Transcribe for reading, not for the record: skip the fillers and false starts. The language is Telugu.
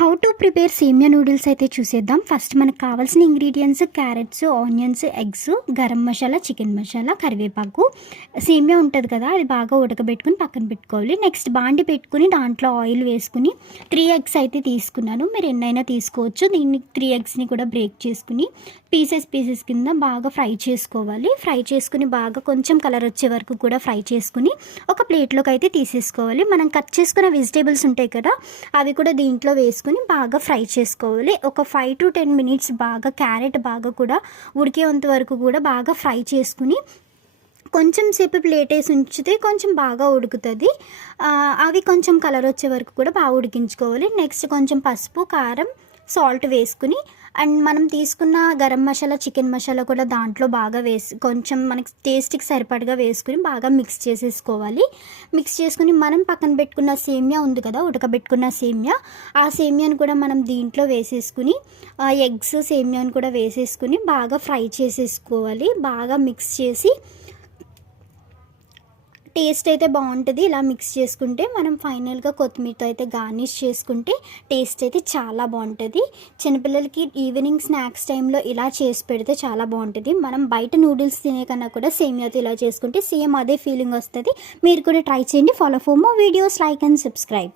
How to prepare semiya noodles అయితే చూసేద్దాం. ఫస్ట్ మనకు కావాల్సిన ingredients carrots, onions, eggs, garam masala, chicken masala, కరివేపాకు. సేమియా ఉంటుంది కదా, అది బాగా ఉడకబెట్టుకుని పక్కన పెట్టుకోవాలి. నెక్స్ట్ బాండి పెట్టుకుని దాంట్లో ఆయిల్ వేసుకుని 3 ఎగ్స్ అయితే తీసుకున్నాను. మీరు ఎన్నైనా తీసుకోవచ్చు. దీన్ని 3 ఎగ్స్ని కూడా బ్రేక్ చేసుకుని పీసెస్ కింద బాగా ఫ్రై చేసుకోవాలి. ఫ్రై చేసుకుని బాగా కొంచెం కలర్ వచ్చే వరకు కూడా ఫ్రై చేసుకుని ఒక ప్లేట్లోకి అయితే తీసేసుకోవాలి. మనం కట్ చేసుకున్న వెజిటేబుల్స్ ఉంటాయి కదా, అవి కూడా దీంట్లో వేసుకుని బాగా ఫ్రై చేసుకోవాలి. ఒక 5 to 10 మినిట్స్ బాగా క్యారెట్ బాగా కూడా ఉడికేంత వరకు కూడా బాగా ఫ్రై చేసుకుని కొంచెం సేపు ప్లేట్ వేసి ఉంచితే కొంచెం బాగా ఉడుకుతుంది. అవి కొంచెం కలర్ వచ్చే వరకు కూడా బాగా ఉడికించుకోవాలి. నెక్స్ట్ కొంచెం పసుపు, కారం, సాల్ట్ వేసుకుని అండ్ మనం తీసుకున్న గరం మసాలా, చికెన్ మసాలా కూడా దాంట్లో బాగా వేసి కొంచెం మనకి టేస్ట్కి సరిపడగా వేసుకుని బాగా మిక్స్ చేసేసుకోవాలి. మిక్స్ చేసుకుని మనం పక్కన పెట్టుకున్న సేమియా ఉంది కదా, ఉడకబెట్టుకున్న సేమియా, ఆ సేమియాను కూడా మనం దీంట్లో వేసేసుకుని ఎగ్స్, సేమియాను కూడా వేసేసుకుని బాగా ఫ్రై చేసేసుకోవాలి. బాగా మిక్స్ చేసి టేస్ట్ అయితే బాగుంటుంది. ఇలా మిక్స్ చేసుకుంటే మనం ఫైనల్గా కొత్తిమీరతో అయితే గార్నిష్ చేసుకుంటే టేస్ట్ అయితే చాలా బాగుంటుంది. చిన్నపిల్లలకి ఈవినింగ్ స్నాక్స్ టైంలో ఇలా చేసి పెడితే చాలా బాగుంటుంది. మనం బయట నూడిల్స్ తినే కన్నా కూడా సేమియాతో ఇలా చేసుకుంటే సేమ్ అదే ఫీలింగ్ వస్తుంది. మీరు కూడా ట్రై చేయండి. Follow for more videos, like and subscribe.